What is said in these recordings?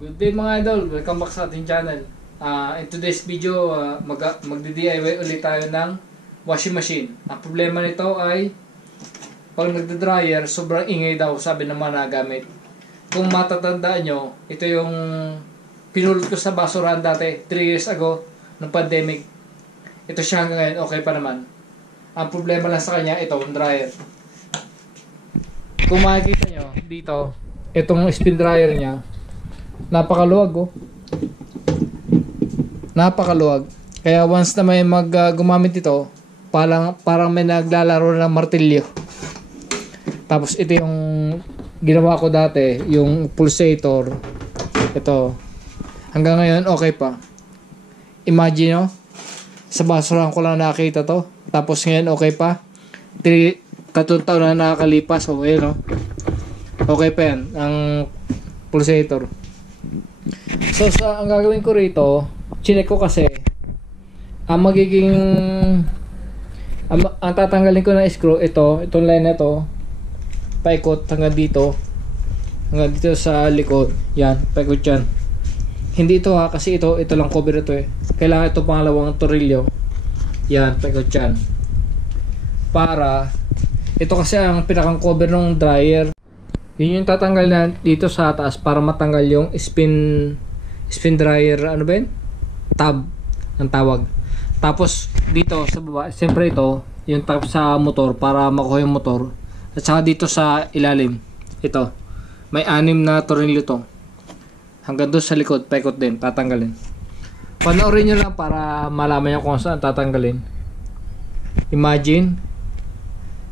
Good day mga idol, welcome back sa ating channel. In today's video, magdi-DIY ulit tayo ng washing machine. Ang problema nito ay pag nagda-dryer, sobrang ingay daw, sabi ng mga nagamit. Kung matatandaan nyo, ito yung pinulot ko sa basurahan dati 3 years ago ng pandemic. Ito siya hanggang ngayon, okay pa naman. Ang problema lang sa kanya, ito, yung dryer. Kung makikita nyo dito, itong spin dryer niya, napakaluwag oh. Napakaluwag. Kaya once na may gumamit ito, parang may naglalaro ng martilyo. Tapos ito yung ginawa ko dati, yung pulsator. Ito. Hanggang ngayon okay pa. Imagine oh, sa basurahan ko lang nakita to. Tapos ngayon okay pa. 3 taon na nakakalipas. So ayun oh. Okay pa yan ang pulsator. So ang gagawin ko rito, chinek ko kasi ang magiging ang tatanggalin ko na screw, itong line na to, paikot hanggang dito sa likod. Yan, paikot yan. Hindi ito ha, kasi ito lang cover ito eh. Kailangan ito pangalawang torilyo. Yan, paikot yan. Para ito kasi ang pinakang cover ng dryer. Yun yung tatanggal na dito sa taas para matanggal yung spin dryer, ano ba yun? Tab ang tawag. Tapos dito sa baba, siyempre ito yung tab sa motor para makuha yung motor. At saka dito sa ilalim, ito may 6 na tornilyo to. Hanggang doon sa likod, paikot din, tatanggalin. Panoorin nyo lang para malaman nyo kung saan tatanggalin. Imagine,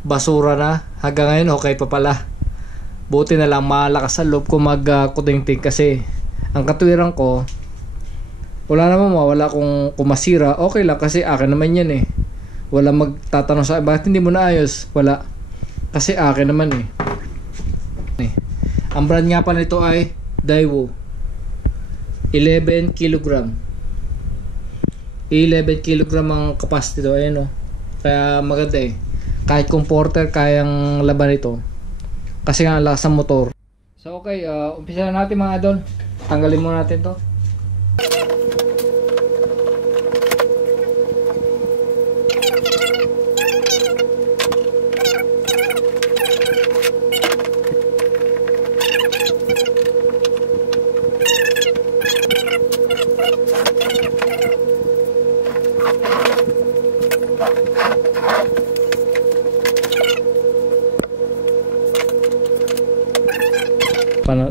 basura na, hanggang ngayon okay pa pala. Buti na lang malakas sa loob ko magkutingting kasi ang katwiran ko, wala namang mawala kung masira. Okay lang kasi akin naman yan eh. Wala magtatanong sa akin, bakit hindi mo naayos? Wala. Kasi akin naman eh. Ang brand nga pala nito ay Daewoo. 11 kg. 11 kg ang capacity ito. Ayan o. Kaya maganda eh. Kahit kung porter, kayang laban ito. Kasi nga lakas ang motor. So okay, umpisa na natin mga idol. Tanggalin muna natin to.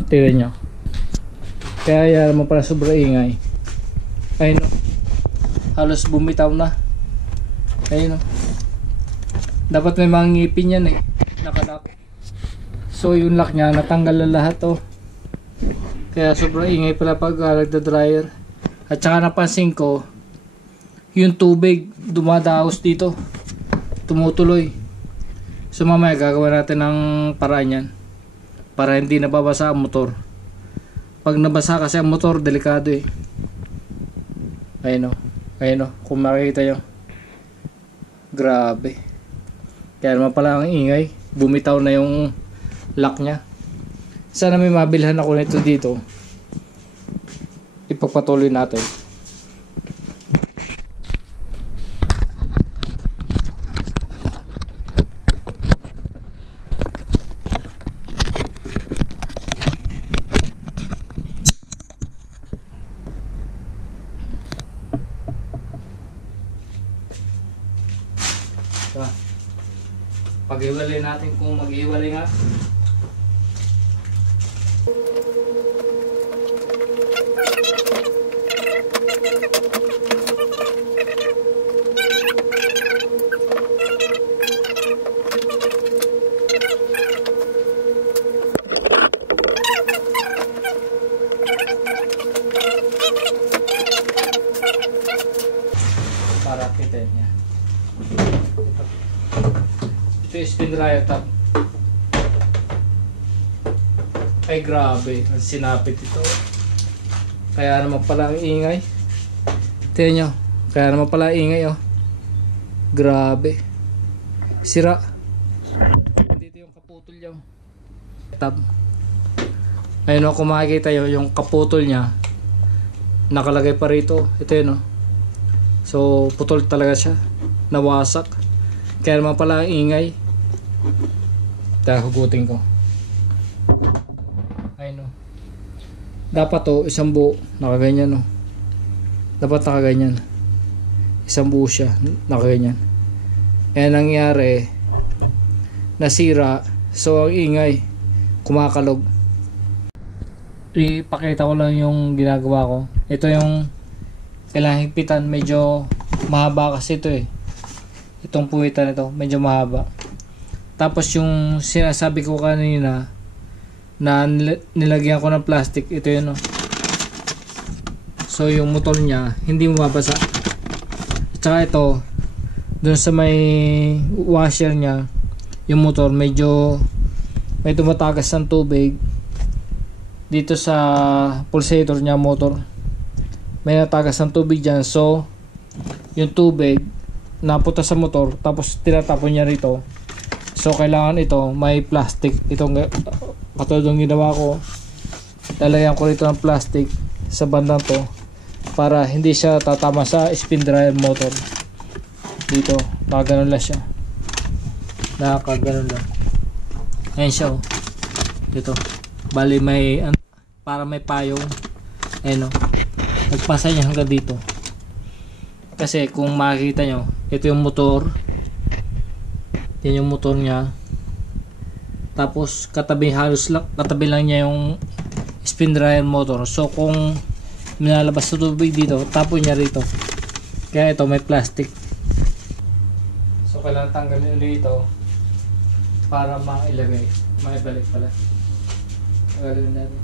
Tira nyo. Kaya yan naman pala sobrang ingay. Ayun o. Halos bumitaw na. Ayun o. Dapat may mga ngipin yan eh. Nakalock. So yung lock nya natanggal na lahat o. Kaya sobrang ingay pala pag nagda-dryer. At saka napansin ko, yung tubig dumadaos dito. Tumutuloy. So mamaya gagawa natin ng paraan yan para hindi nababasa ang motor. Pag nabasa kasi ang motor, delikado eh. Ayun o. Ayun o. Kung makikita nyo. Grabe. Kaya naman pala ang ingay. Bumitaw na yung lock nya. Sana may mabilhan ako nito dito. Ipagpatuloy natin. Pag-iwalay natin kung mag-iwalay nga. Para kita niya. Ito yung spin dryer tab. Ay grabe, ang sinapit ito. Kaya naman pala ang ingay. Tingnan nyo, kaya naman pala ang ingay oh. Grabe. Sira. Dito yung kaputol yung tab. Ayun o, kung makikita nyo, yung kaputol nya nakalagay pa rito. Ito yun o. So putol talaga siya, nawasak. Kaya naman pala ang ingay. Hugutin ko. Ayun o. Dapat to isang buo nakaganyan o. Dapat nakaganyan. Isang buo siya nakaganyan. Kaya nangyari, nasira. So ang ingay, kumakalog. Ipakita ko lang yung ginagawa ko. Ito yung kailangan higpitan. Medyo mahaba kasi ito eh. Itong puwitan ito medyo mahaba. Tapos yung sinasabi ko kanina na nilagyan ko ng plastic, ito yun oh. So yung motor nya hindi mababasa. At saka ito, dun sa may washer nya, yung motor medyo may tumatagas ng tubig. Dito sa pulsator nya motor, may natagas ng tubig dyan. So yung tubig napunta sa motor, tapos tinatapon niya rito. So kailangan ito may plastic. Itong katulad ng ginawa ko, lalagyan ko rito ng plastic sa bandang to para hindi siya tatama sa spin dryer motor. Dito nakaganon lang siya, nakaganon lang. Ayan siya oh. Dito bali may para may payong. Ayan o, nagpasa niya hanggang dito. Kasi kung makikita nyo, ito yung motor, yan yung motor nya. Tapos katabi, halos lang, katabi lang niya yung spin dryer motor. So kung minalabas sa tubig dito, tapon niya rito. Kaya ito may plastic. So kailangan tanggalin ulit ito para mailagay, maibalik pala. Tanggalin natin.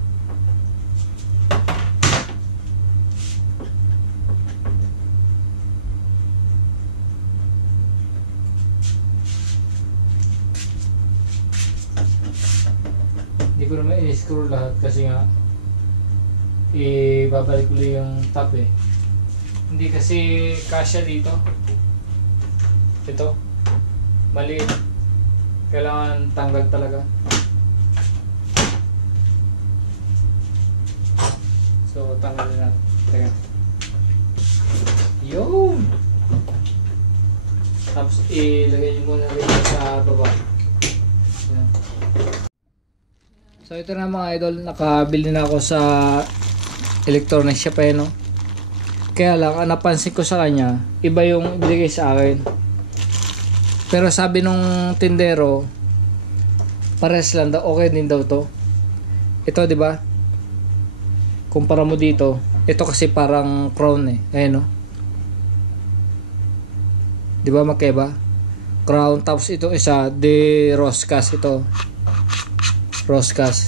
Hindi ko naman i-screw lahat kasi nga ibabalik ulit yung top eh. Hindi kasi kasya dito. Ito maliit, kailangan tanggal talaga. So tanggalin natin. Teka. Yun! Tapos ilagay nyo muna rin sa baba. Yan. So ito na mga idol, nakabili na ako sa electronic shop eh, no? Kaya lang, ang napansin ko sa kanya, iba yung ibigay sa akin. Pero sabi nung tindero, pares lang daw, okay din daw to. Ito, di ba? Kumpara mo dito, ito kasi parang crown eh. Ayan, no? Di ba magkaiba? Crown, tapos ito isa, de Roscas ito. Roscas.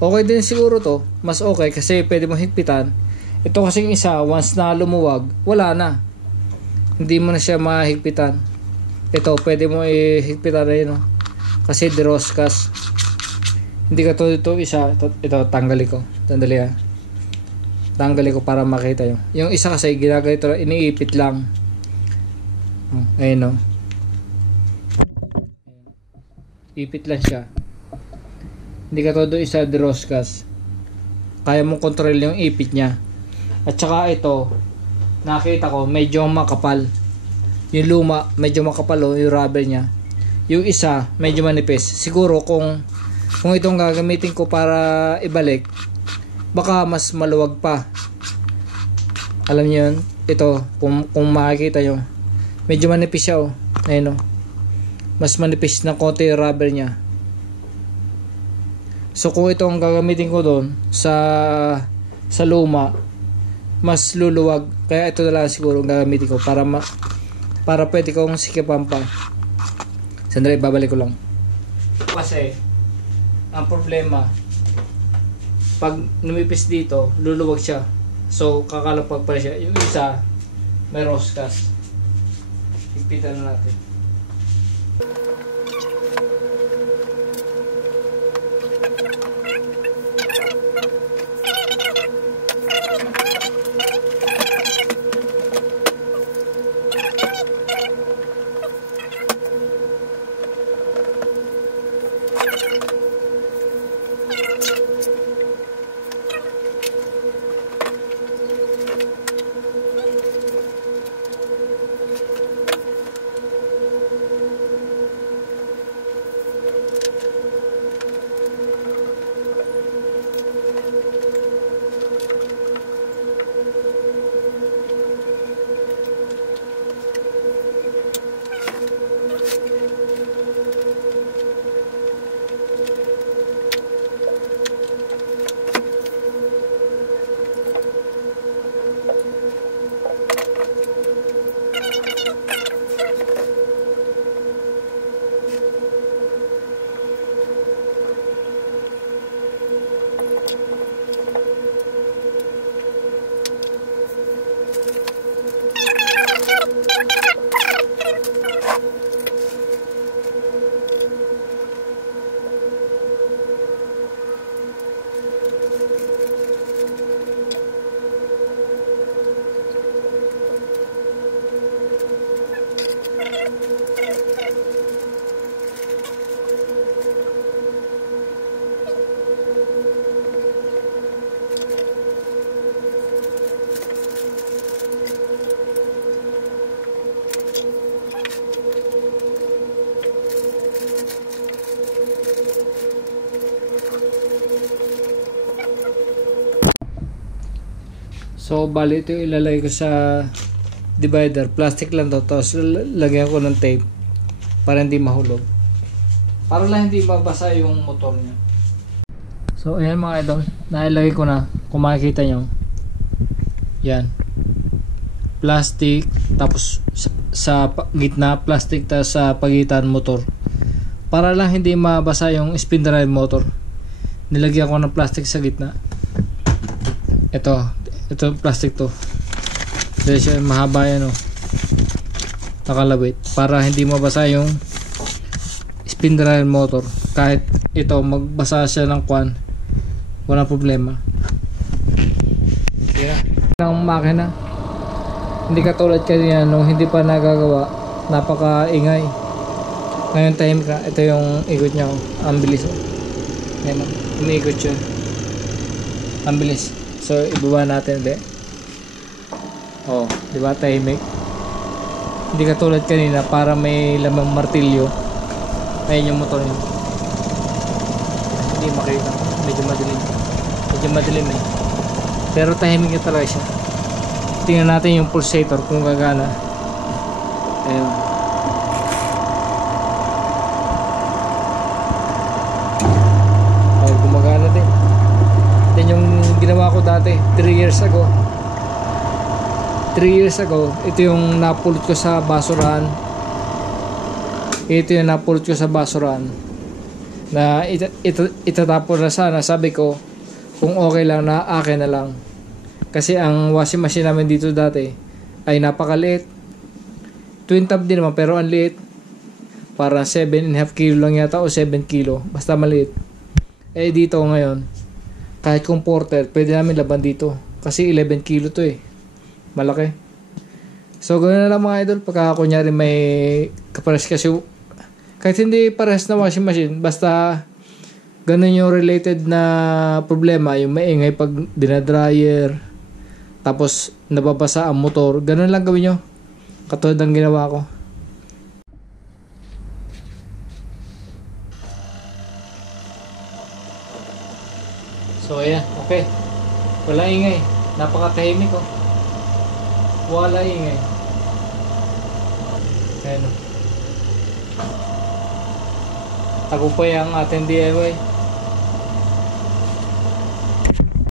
Okay din siguro to. Mas okay kasi pwede mo higpitan. Ito kasing isa, once na lumuwag, wala na. Hindi mo na siya mahigpitan. Ito, pwede mo ihigpitan rin, no? Kasi de Roscas. Hindi ka to ito isa. Ito tanggalin ko. Tandali ah. Tanggalin ko para makita yung. Yung isa kasi ginaganito lang, iniipit lang. Ayun, no? Ipit lang siya. Hindi ka todo isa de Roscas. Kaya mong control yung ipit niya. At saka ito, nakita ko medyo makapal. Yung luma medyo makapal oh, yung rubber niya. Yung isa medyo manipis. Siguro kung itong gagamitin ko para ibalik, baka mas maluwag pa. Alam niyo yun? Ito, kung makikita nyo, medyo manipis siya oh. Ayun oh. Mas manipis na konti yung rubber niya. So kung ito ang gagamitin ko doon sa luma, mas luluwag. Kaya ito na lang siguro ang gagamitin ko para pwede kong sikipan pa. Sandali, babalik ko lang. Kasi ang problema, pag numipis dito, luluwag siya. So kakalapag pa siya. Yung isa may Roscas. Higpitan na natin. So bali ito ilalagay ko sa divider. Plastic lang to, tapos lagyan ko ng tape para hindi mahulog, para lang hindi mabasa yung motor niya. So ayan mga idol, nailagay ko na. Kung makikita nyo, yan, plastic, tapos sa gitna plastic, tapos sa pagitan motor, para lang hindi mabasa yung spin drive motor. Nilagyan ko ng plastic sa gitna. Ito plastic to. Dahil siya mahaba yan, oh, nakalabit, para hindi mabasa yung spin drive motor. Kahit ito magbasa siya ng kwan, walang problema. Tira ang makina, hindi katulad kanina nung hindi pa nagagawa, napaka-ingay. Ngayon tahimik ka. Ito yung ikot niya, oh. Ang bilis, oh. Ayan, umiikot siya, ang bilis. So ibaba natin ulit. Oh, di ba tahimik? Hindi katulad kanina, para may lamang martilyo. Ayun yung motor niya. Hindi makita, medyo madilim eh, pero tahimik niya talaga siya. Tingnan natin yung pulsator kung gagana. Ayun, ayun, gumagana din. Yan yung ginawa ko dati 3 years ago. 3 years ago, ito yung napulot ko sa basurahan. Na itatapon na sana. Sabi ko, kung okay lang na akin na lang. Kasi ang washing machine namin dito dati ay napakaliit. Twin tub din naman, pero ang liit. Parang 7.5 kilo lang yata, o 7 kilo. Basta maliit. Eh dito ngayon, kahit kung porter, pwede namin laban dito. Kasi 11 kilo to eh. Malaki. So ganoon na lang mga idol. Pagka kunyari may kapares, kasi kahit hindi pares na washing machine, basta ganun yung related na problema, yung maingay pag dinadryer, tapos nababasa ang motor, ganun lang gawin nyo. Katulad ng ginawa ko. So ayan, okay. Wala ingay. Napakatahimik, oh. Wala ingay. Ayan, oh. Tagumpay ang ating DIY.